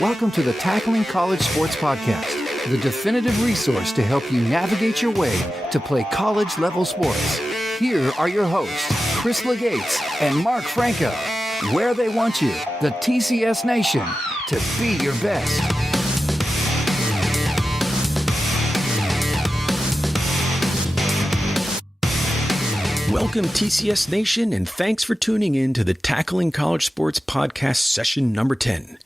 Welcome to the Tackling College Sports Podcast, the definitive resource to help you navigate your way to play college-level sports. Here are your hosts, Chris Legates and Mark Franco, where they want you, the TCS Nation, to be your best. Welcome, TCS Nation, and thanks for tuning in to the Tackling College Sports Podcast session number 10.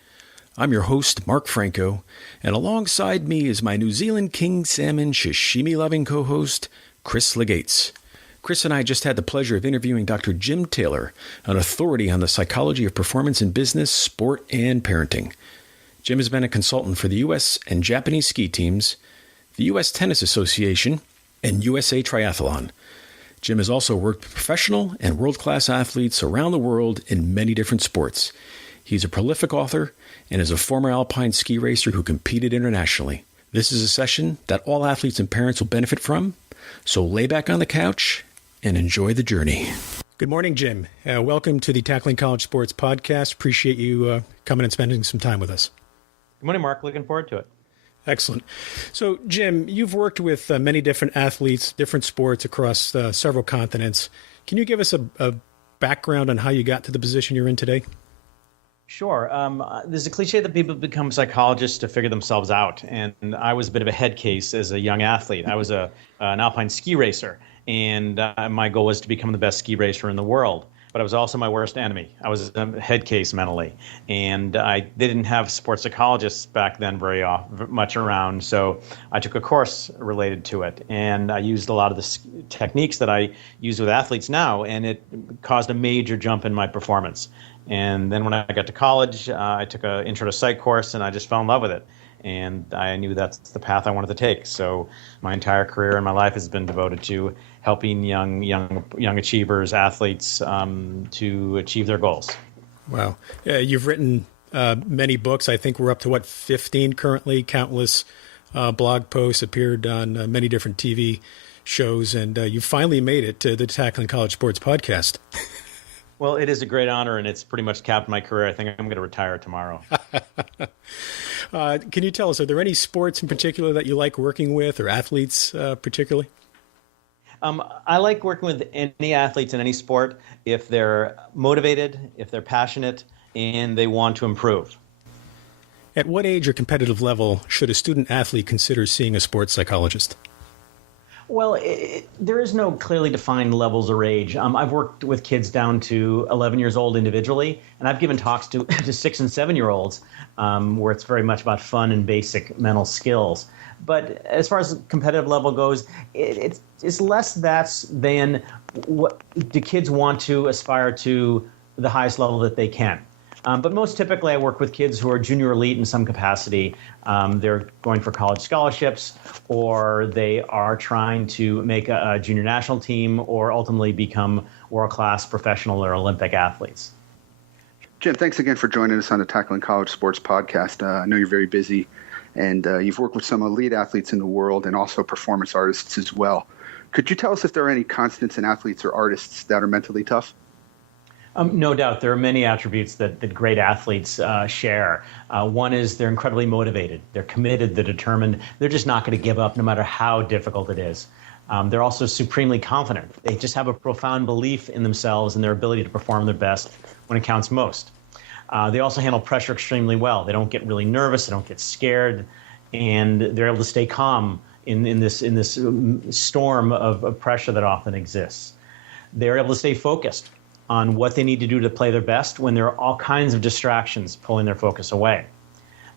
I'm your host, Mark Franco, and alongside me is my New Zealand King Salmon sashimi-loving co-host, Chris Legates. Chris and I just had the pleasure of interviewing Dr. Jim Taylor, an authority on the psychology of performance in business, sport, and parenting. Jim has been a consultant for the U.S. and Japanese ski teams, the U.S. Tennis Association, and USA Triathlon. Jim has also worked with professional and world-class athletes around the world in many different sports. He's a prolific author and is a former alpine ski racer who competed internationally. This is a session that all athletes and parents will benefit from, so lay back on the couch and enjoy the journey. Good morning, Jim. Welcome to the Tackling College Sports Podcast. Appreciate you coming and spending some time with us. Good morning, Mark. Looking forward to it. Excellent. So, Jim, you've worked with many different athletes, different sports across several continents. Can you give us a background on how you got to the position you're in today? Sure. There's a cliche that people become psychologists to figure themselves out, and I was a bit of a head case as a young athlete. I was an alpine ski racer, and my goal was to become the best ski racer in the world. But I was also my worst enemy. I was a head case mentally, and they didn't have sports psychologists back then very much around. So I took a course related to it, and I used a lot of the techniques that I use with athletes now, and it caused a major jump in my performance. And then when I got to college, I took an intro to psych course, and I just fell in love with it. And I knew that's the path I wanted to take. So my entire career and my life has been devoted to helping young achievers, athletes, to achieve their goals. Wow. You've written many books. I think we're up to, 15 currently, countless blog posts, appeared on many different TV shows, and you finally made it to the Tackling College Sports Podcast. Well, it is a great honor, and it's pretty much capped my career. I think I'm going to retire tomorrow. Can you tell us, are there any sports in particular that you like working with, or athletes particularly? I like working with any athletes in any sport if they're motivated, if they're passionate, and they want to improve. At what age or competitive level should a student athlete consider seeing a sports psychologist? Well, there is no clearly defined levels or age. I've worked with kids down to 11 years old individually, and I've given talks to 6 and 7 year olds where it's very much about fun and basic mental skills. But as far as competitive level goes, it's less that than what do kids want to aspire to the highest level that they can. But most typically, I work with kids who are junior elite in some capacity. They're going for college scholarships, or they are trying to make a junior national team, or ultimately become world-class professional or Olympic athletes. Jim, thanks again for joining us on the Tackling College Sports Podcast. I know you're very busy, and you've worked with some elite athletes in the world and also performance artists as well. Could you tell us if there are any constants in athletes or artists that are mentally tough? No doubt. There are many attributes that great athletes share. One is they're incredibly motivated. They're committed. They're determined. They're just not going to give up no matter how difficult it is. They're also supremely confident. They just have a profound belief in themselves and their ability to perform their best when it counts most. They also handle pressure extremely well. They don't get really nervous. They don't get scared. And they're able to stay calm in this storm of pressure that often exists. They're able to stay focused on what they need to do to play their best when there are all kinds of distractions pulling their focus away.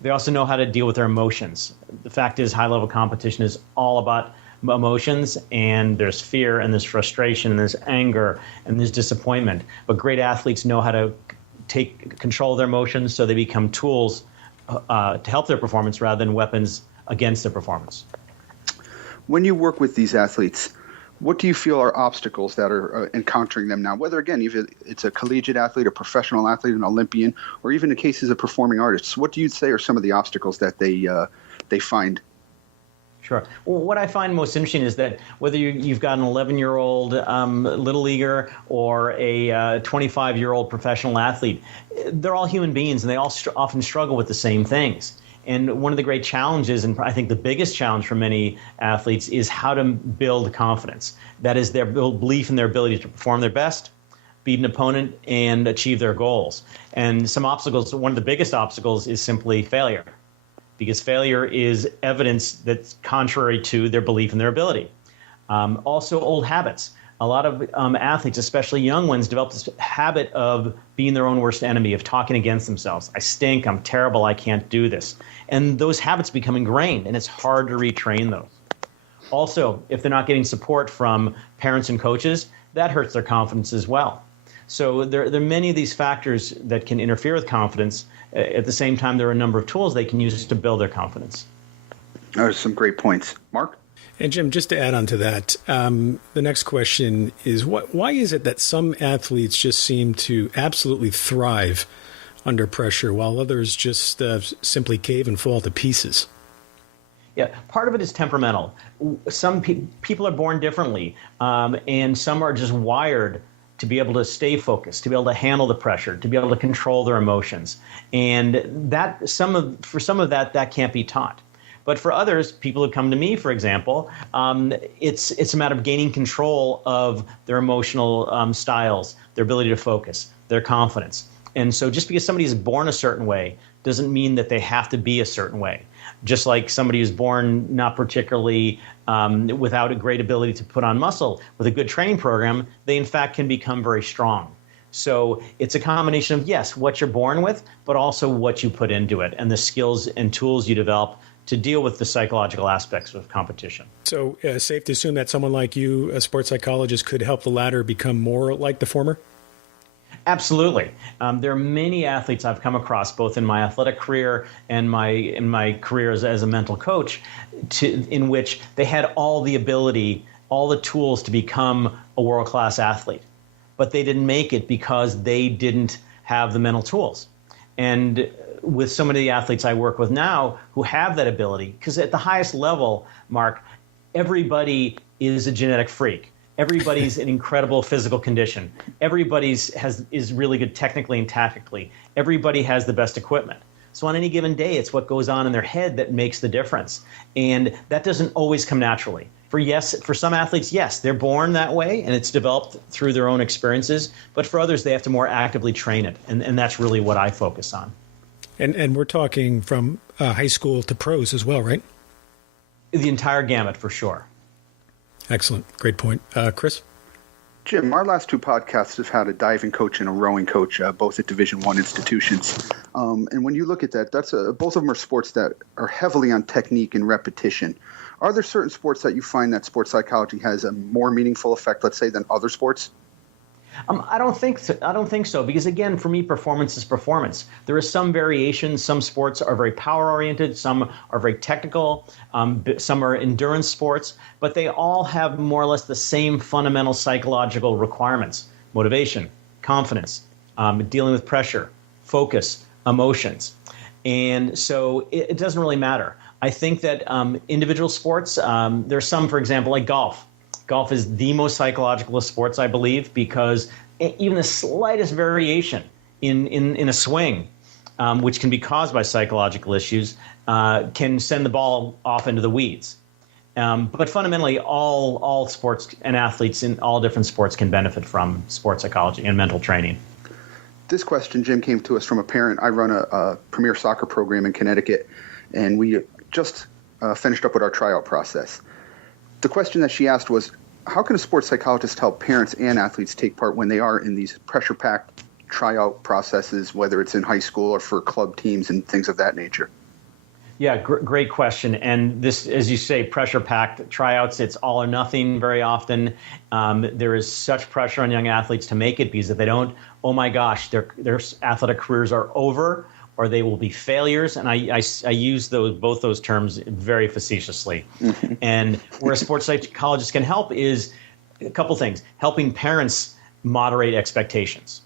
They also know how to deal with their emotions. The fact is, high-level competition is all about emotions, and there's fear, and there's frustration, and there's anger, and there's disappointment. But great athletes know how to take control of their emotions so they become tools to help their performance rather than weapons against their performance. When you work with these athletes, what do you feel are obstacles that are encountering them now? Whether, again, if it's a collegiate athlete, a professional athlete, an Olympian, or even in cases of performing artists, what do you say are some of the obstacles that they find? Sure. Well, what I find most interesting is that whether you've got an 11-year-old little leaguer or a 25-year-old professional athlete, they're all human beings, and they all often struggle with the same things. And one of the great challenges, and I think the biggest challenge for many athletes, is how to build confidence. That is, their belief in their ability to perform their best, beat an opponent, and achieve their goals. And some obstacles, one of the biggest obstacles is simply failure, because failure is evidence that's contrary to their belief in their ability. Also, old habits. A lot of athletes, especially young ones, develop this habit of being their own worst enemy, of talking against themselves. I stink, I'm terrible, I can't do this. And those habits become ingrained, and it's hard to retrain those. Also, if they're not getting support from parents and coaches, that hurts their confidence as well. So there are many of these factors that can interfere with confidence. At the same time, there are a number of tools they can use to build their confidence. Those are some great points. Mark? And Jim, just to add on to that, the next question is, why is it that some athletes just seem to absolutely thrive under pressure while others just simply cave and fall to pieces? Yeah, part of it is temperamental. Some people are born differently, and some are just wired to be able to stay focused, to be able to handle the pressure, to be able to control their emotions. And that for some of that can't be taught. But for others, people who come to me, for example, it's a matter of gaining control of their emotional styles, their ability to focus, their confidence. And so just because somebody is born a certain way doesn't mean that they have to be a certain way. Just like somebody who's born not particularly without a great ability to put on muscle, with a good training program, they in fact can become very strong. So it's a combination of, yes, what you're born with, but also what you put into it and the skills and tools you develop to deal with the psychological aspects of competition. So safe to assume that someone like you, a sports psychologist, could help the latter become more like the former? Absolutely. There are many athletes I've come across, both in my athletic career and in my career as a mental coach, in which they had all the ability, all the tools to become a world-class athlete, but they didn't make it because they didn't have the mental tools. And with so many of the athletes I work with now who have that ability, because at the highest level, Mark, everybody is a genetic freak. Everybody's in incredible physical condition. Everybody's is really good technically and tactically. Everybody has the best equipment. So on any given day, it's what goes on in their head that makes the difference. And that doesn't always come naturally. For some athletes, yes, they're born that way, and it's developed through their own experiences. But for others, they have to more actively train it. And that's really what I focus on. And we're talking from high school to pros as well, right? The entire gamut, for sure. Excellent. Great point. Chris? Jim, our last two podcasts have had a diving coach and a rowing coach, both at Division I institutions. And when you look at that, both of them are sports that are heavily on technique and repetition. Are there certain sports that you find that sports psychology has a more meaningful effect, let's say, than other sports? I don't think so, because again, for me, performance is performance. There is some variation. Some sports are very power-oriented. Some are very technical. Some are endurance sports. But they all have more or less the same fundamental psychological requirements: motivation, confidence, dealing with pressure, focus, emotions. And so it doesn't really matter. I think that individual sports, there's some, for example, like golf. Golf is the most psychological of sports, I believe, because even the slightest variation in a swing, which can be caused by psychological issues, can send the ball off into the weeds. But fundamentally, all sports and athletes in all different sports can benefit from sports psychology and mental training. This question, Jim, came to us from a parent. I run a premier soccer program in Connecticut, and we just finished up with our tryout process. The question that she asked was, how can a sports psychologist help parents and athletes take part when they are in these pressure-packed tryout processes, whether it's in high school or for club teams and things of that nature? Yeah, great question. And this, as you say, pressure-packed tryouts, it's all or nothing very often. There is such pressure on young athletes to make it, because if they don't, oh my gosh, their athletic careers are over, or they will be failures. And I use both those terms very facetiously. Mm-hmm. And where a sports psychologist can help is a couple things: helping parents moderate expectations.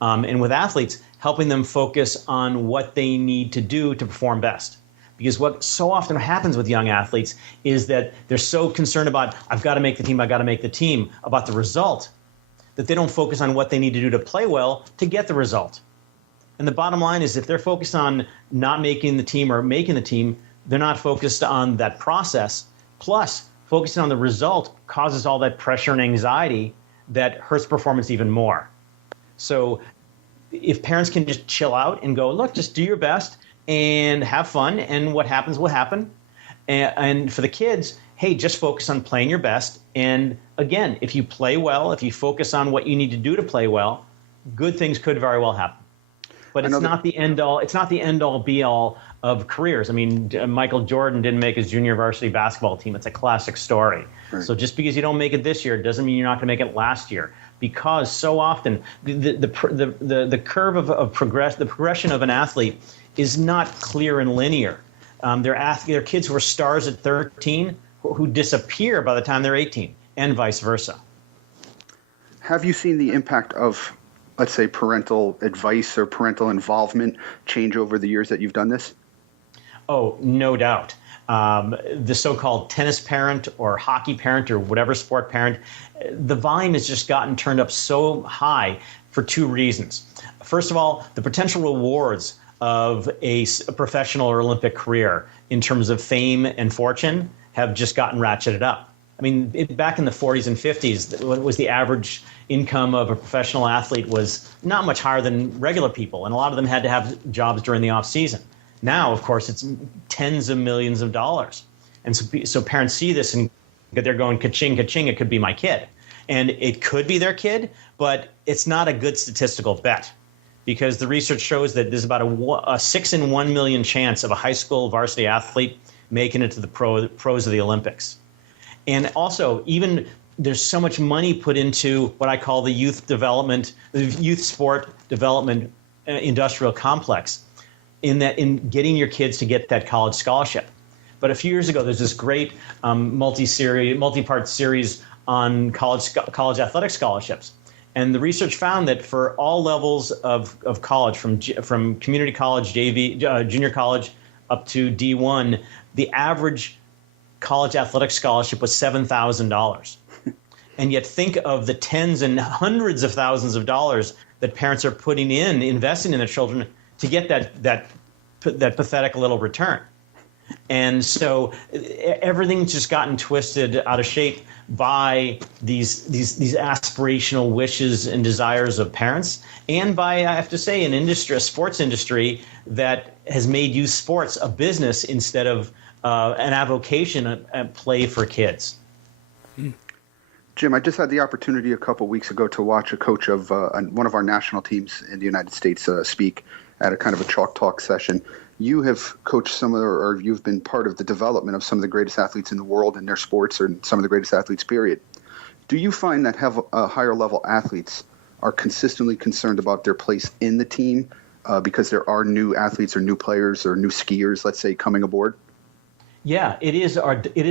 And with athletes, helping them focus on what they need to do to perform best. Because what so often happens with young athletes is that they're so concerned about, I've got to make the team, about the result, that they don't focus on what they need to do to play well to get the result. And the bottom line is if they're focused on not making the team or making the team, they're not focused on that process. Plus, focusing on the result causes all that pressure and anxiety that hurts performance even more. So if parents can just chill out and go, look, just do your best and have fun, and what happens will happen. And for the kids, hey, just focus on playing your best. And again, if you play well, if you focus on what you need to do to play well, good things could very well happen. But it's not the end all. It's not the end all be all of careers. I mean, Michael Jordan didn't make his junior varsity basketball team. It's a classic story. Right. So just because you don't make it this year doesn't mean you're not going to make it last year. Because so often the curve of the progression of an athlete is not clear and linear. They're kids who are stars at 13 who disappear by the time they're 18, and vice versa. Have you seen the impact of, let's say, parental advice or parental involvement change over the years that you've done this? Oh, no doubt. The so-called tennis parent or hockey parent or whatever sport parent, the volume has just gotten turned up so high for two reasons. First of all, the potential rewards of a professional or Olympic career in terms of fame and fortune have just gotten ratcheted up. I mean, back in the 40s and 50s, what was the average income of a professional athlete was not much higher than regular people, and a lot of them had to have jobs during the off season. Now, of course, it's tens of millions of dollars. And so parents see this and they're going, ka-ching, ka-ching, it could be my kid. And it could be their kid, but it's not a good statistical bet because the research shows that there's about a 6 in 1 million chance of a high school varsity athlete making it to the pros of the Olympics. And also, even there's so much money put into what I call the youth sport development industrial complex, in getting your kids to get that college scholarship. But a few years ago, there's this great multi-part series on college athletic scholarships. And the research found that for all levels of college, from community college, JV, junior college, up to D1, the average college athletic scholarship was $7,000. And yet think of the tens and hundreds of thousands of dollars that parents are investing in their children to get that pathetic little return. And so everything's just gotten twisted out of shape by these aspirational wishes and desires of parents, and by, I have to say, a sports industry that has made youth sports a business instead of an avocation, a play for kids. Jim, I just had the opportunity a couple weeks ago to watch a coach of one of our national teams in the United States speak at a kind of a chalk talk session. You have coached or you've been part of the development of some of the greatest athletes in the world in their sports, or some of the greatest athletes, period. Do you find that higher level athletes are consistently concerned about their place in the team because there are new athletes or new players or new skiers, let's say, coming aboard? Yeah, it is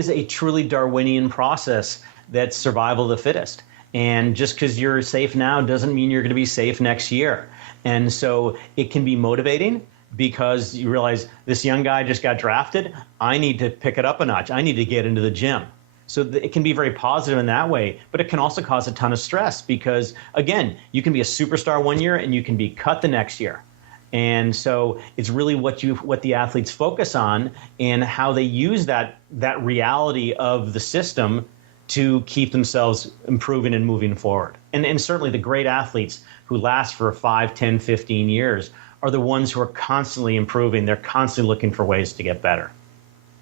a truly Darwinian process that's survival of the fittest. And just because you're safe now doesn't mean you're going to be safe next year. And so it can be motivating because you realize this young guy just got drafted. I need to pick it up a notch. I need to get into the gym. So it can be very positive in that way, but it can also cause a ton of stress because, again, you can be a superstar one year and you can be cut the next year. And so it's really what the athletes focus on and how they use that reality of the system to keep themselves improving and moving forward. And certainly the great athletes who last for 5, 10, 15 years are the ones who are constantly improving. They're constantly looking for ways to get better.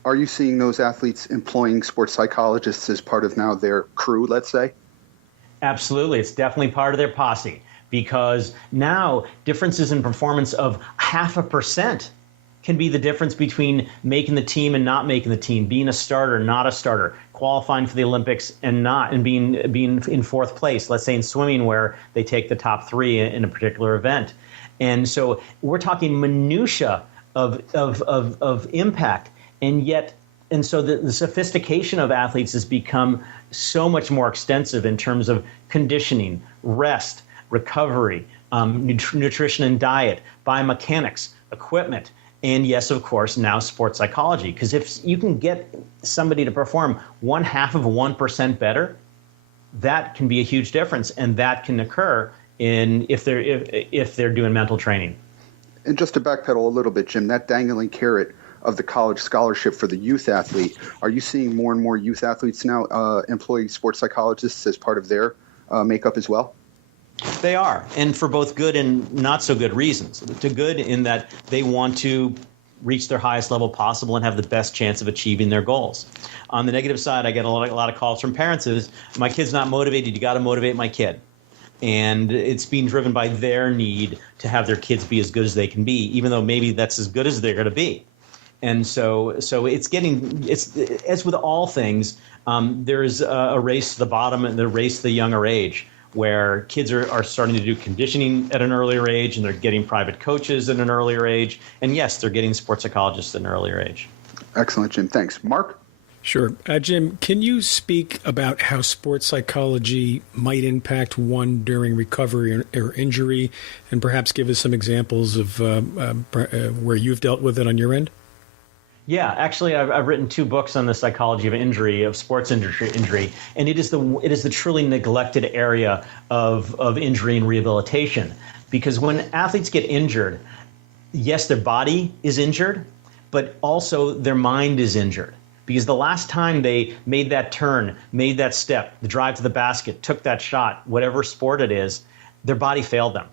Are you seeing those athletes employing sports psychologists as part of now their crew, let's say? Absolutely. It's definitely part of their posse, because now differences in performance of 0.5% can be the difference between making the team and not making the team, being a starter, not a starter, qualifying for the Olympics and not, and being in fourth place, let's say in swimming where they take the top 3 in a particular event. And so we're talking minutia of impact, and so the sophistication of athletes has become so much more extensive in terms of conditioning, rest, recovery, nutrition and diet, biomechanics, equipment. And yes, of course, now sports psychology. Because if you can get somebody to perform 0.5% better, that can be a huge difference, and that can occur if they're doing mental training. And just to backpedal a little bit, Jim, that dangling carrot of the college scholarship for the youth athlete, are you seeing more and more youth athletes now employ sports psychologists as part of their makeup as well? They are, and for both good and not so good reasons. To good in that they want to reach their highest level possible and have the best chance of achieving their goals. On the negative side, I get a lot of calls from parents is, my kid's not motivated, you got to motivate my kid. And it's being driven by their need to have their kids be as good as they can be, even though maybe that's as good as they're going to be. And so it's as with all things, there's a race to the bottom and the race to the younger age, where kids are starting to do conditioning at an earlier age, and they're getting private coaches at an earlier age. And yes, they're getting sports psychologists at an earlier age. Excellent, Jim. Thanks. Mark? Sure. Jim, can you speak about how sports psychology might impact one during recovery or injury, and perhaps give us some examples of where you've dealt with it on your end? Yeah, actually, I've written 2 books on the psychology of injury, of sports injury, and it is the truly neglected area of injury and rehabilitation. Because when athletes get injured, yes, their body is injured, but also their mind is injured. Because the last time they made that turn, made that step, the drive to the basket, took that shot, whatever sport it is, their body failed them.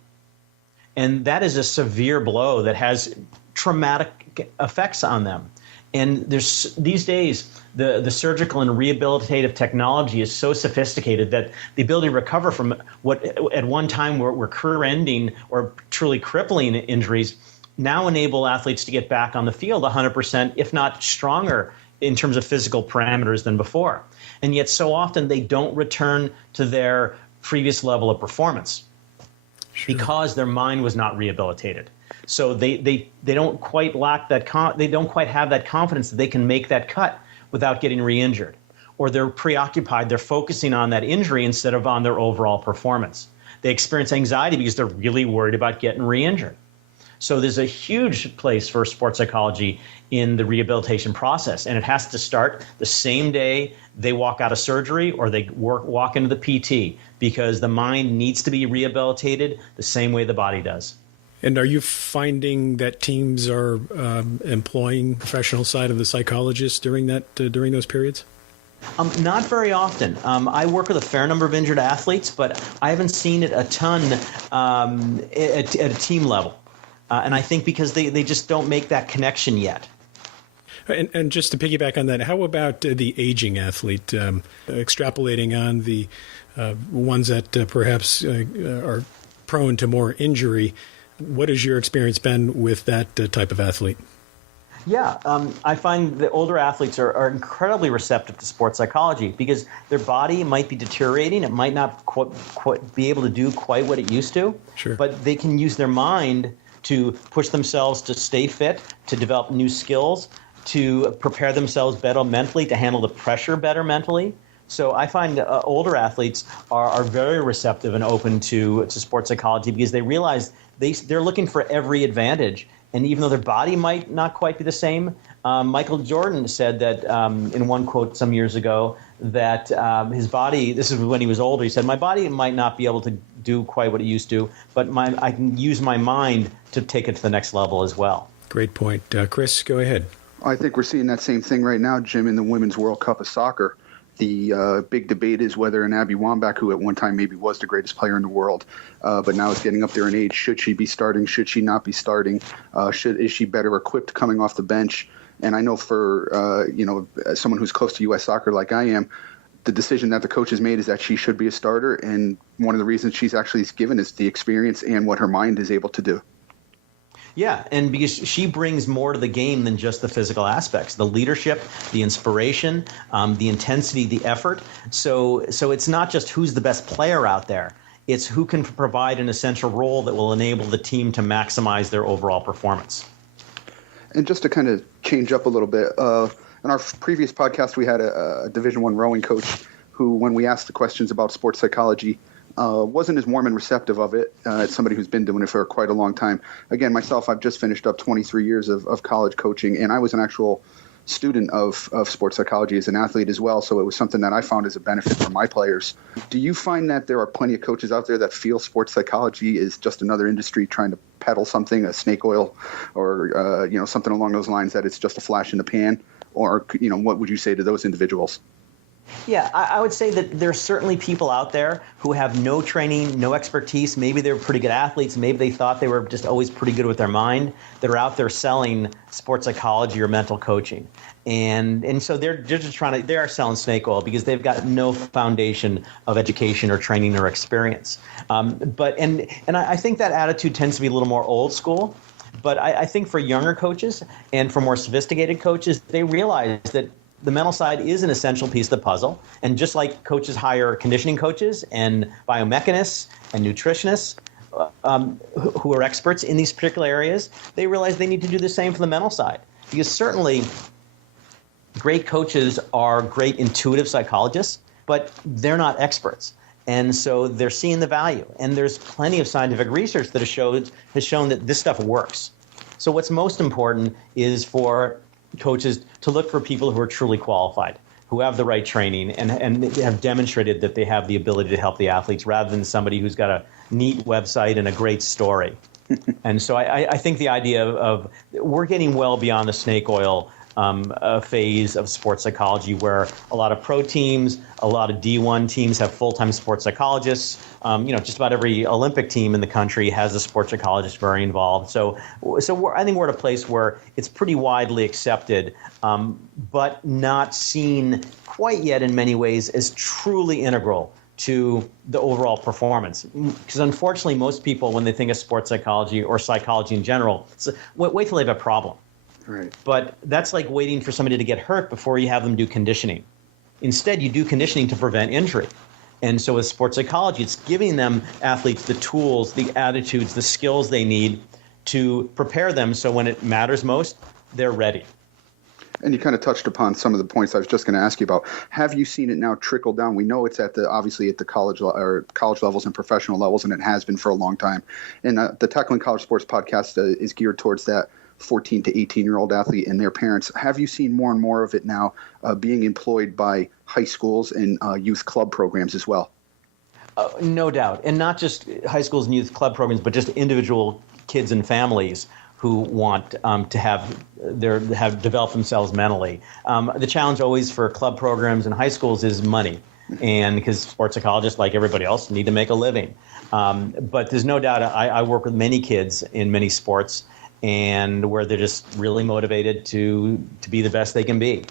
And that is a severe blow that has traumatic effects on them. And these days, the surgical and rehabilitative technology is so sophisticated that the ability to recover from what at one time were career-ending or truly crippling injuries now enable athletes to get back on the field 100%, if not stronger, in terms of physical parameters than before. And yet so often they don't return to their previous level of performance because their mind was not rehabilitated. So they don't quite lack that they don't quite have that confidence that they can make that cut without getting re-injured, or they're preoccupied. They're focusing on that injury instead of on their overall performance. They experience anxiety because they're really worried about getting re-injured. So there's a huge place for sports psychology in the rehabilitation process, and it has to start the same day they walk out of surgery or they walk into the PT, because the mind needs to be rehabilitated the same way the body does. And are you finding that teams are employing professional side of the psychologist during those periods? Not very often. I work with a fair number of injured athletes, but I haven't seen it a ton at a team level. And I think because they just don't make that connection yet. And just to piggyback on that, how about the aging athlete, extrapolating on the ones that perhaps are prone to more injury? What has your experience been with that type of athlete? Yeah, I find that older athletes are incredibly receptive to sports psychology because their body might be deteriorating. It might not quite be able to do quite what it used to, Sure. But they can use their mind to push themselves to stay fit, to develop new skills, to prepare themselves better mentally, to handle the pressure better mentally. So I find older athletes are very receptive and open to sports psychology because they realize they're looking for every advantage. And even though their body might not quite be the same, Michael Jordan said that in one quote some years ago that his body, this is when he was older, he said, my body might not be able to do quite what it used to, but I can use my mind to take it to the next level as well. Great point. Chris, go ahead. I think we're seeing that same thing right now, Jim, in the Women's World Cup of Soccer. The big debate is whether an Abby Wambach, who at one time maybe was the greatest player in the world, but now is getting up there in age, should she be starting? Should she not be starting? Is she better equipped coming off the bench? And I know for as someone who's close to U.S. soccer like I am, the decision that the coach has made is that she should be a starter. And one of the reasons she's actually given is the experience and what her mind is able to do. Yeah, and because she brings more to the game than just the physical aspects, the leadership, the inspiration, the intensity, the effort. So it's not just who's the best player out there. It's who can provide an essential role that will enable the team to maximize their overall performance. And just to kind of change up a little bit, in our previous podcast, we had a Division I rowing coach who, when we asked the questions about sports psychology, wasn't as warm and receptive of it as somebody who's been doing it for quite a long time. Again, myself, I've just finished up 23 years of college coaching, and I was an actual student of sports psychology as an athlete as well, so it was something that I found as a benefit for my players. Do you find that there are plenty of coaches out there that feel sports psychology is just another industry trying to peddle something, a snake oil, or something along those lines, that it's just a flash in the pan? Or what would you say to those individuals? Yeah, I would say that there's certainly people out there who have no training, no expertise. Maybe they were pretty good athletes. Maybe they thought they were just always pretty good with their mind, that are out there selling sports psychology or mental coaching. And so they're just they are selling snake oil because they've got no foundation of education or training or experience. But I think that attitude tends to be a little more old school. But I think for younger coaches and for more sophisticated coaches, they realize that the mental side is an essential piece of the puzzle. And just like coaches hire conditioning coaches and biomechanists and nutritionists who are experts in these particular areas, they realize they need to do the same for the mental side. Because certainly great coaches are great intuitive psychologists, but they're not experts. And so they're seeing the value. And there's plenty of scientific research that has shown that this stuff works. So what's most important is for coaches to look for people who are truly qualified, who have the right training and have demonstrated that they have the ability to help the athletes, rather than somebody who's got a neat website and a great story. And so I think the idea of we're getting well beyond the snake oil phase of sports psychology, where a lot of pro teams, a lot of D1 teams have full-time sports psychologists. Just about every Olympic team in the country has a sports psychologist very involved. So I think we're at a place where it's pretty widely accepted, but not seen quite yet in many ways as truly integral to the overall performance. Because unfortunately, most people, when they think of sports psychology or psychology in general, wait till they have a problem. Right. But that's like waiting for somebody to get hurt before you have them do conditioning. Instead, you do conditioning to prevent injury. And so with sports psychology, it's giving them athletes the tools, the attitudes, the skills they need to prepare them so when it matters most, they're ready. And you kind of touched upon some of the points I was just going to ask you about. Have you seen it now trickle down? We know it's obviously at the college levels and professional levels, and it has been for a long time. And the Tackling College Sports podcast is geared towards that 14 to 18-year-old athlete and their parents. Have you seen more and more of it now being employed by high schools and youth club programs as well? No doubt. And not just high schools and youth club programs, but just individual kids and families who want to have developed themselves mentally. The challenge always for club programs and high schools is money. And because sports psychologists, like everybody else, need to make a living. But there's no doubt I work with many kids in many sports, and where they're just really motivated to be the best they can be.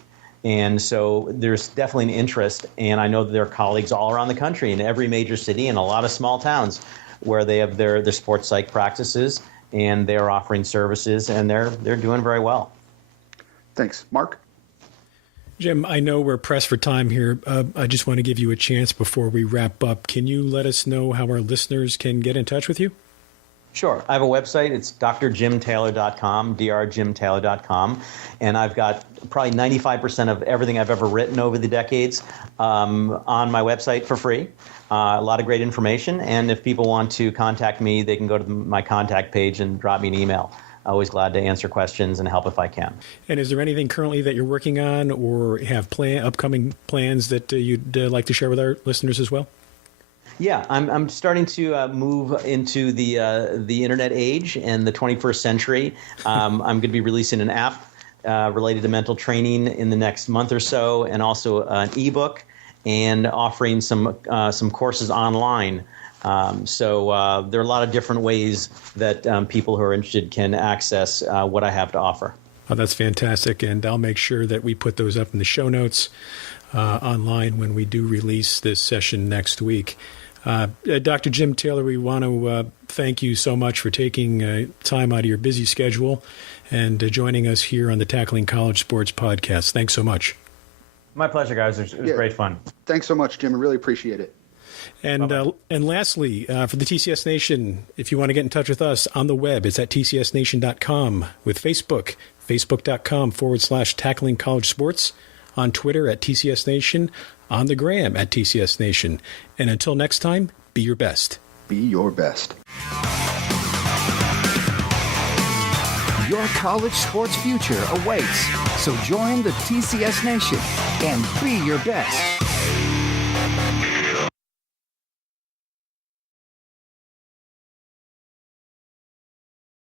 And so there's definitely an interest, and I know that there are colleagues all around the country in every major city and a lot of small towns where they have their sports psych practices, and they're offering services, and they're doing very well. Thanks. Mark? Jim, I know we're pressed for time here. I just want to give you a chance before we wrap up. Can you let us know how our listeners can get in touch with you? Sure. I have a website. It's drjimtaylor.com, drjimtaylor.com. And I've got probably 95% of everything I've ever written over the decades on my website for free. A lot of great information. And if people want to contact me, they can go to my contact page and drop me an email. Always glad to answer questions and help if I can. And is there anything currently that you're working on or have upcoming plans that you'd like to share with our listeners as well? Yeah, I'm starting to move into the internet age and the 21st century. I'm going to be releasing an app related to mental training in the next month or so, and also an ebook, and offering some courses online. So there are a lot of different ways that people who are interested can access what I have to offer. Oh, that's fantastic, and I'll make sure that we put those up in the show notes online when we do release this session next week. Dr. Jim Taylor, we want to thank you so much for taking time out of your busy schedule and joining us here on the Tackling College Sports podcast. Thanks so much. My pleasure, guys. It was great fun. Thanks so much, Jim. I really appreciate it. And lastly, for the TCS Nation, if you want to get in touch with us on the web, it's at tcsnation.com, with Facebook, facebook.com/Tackling College Sports, on Twitter at TCS Nation, on the gram at TCS Nation. And until next time, Be your best. Be your best. Your college sports future awaits. So join the TCS Nation and be your best.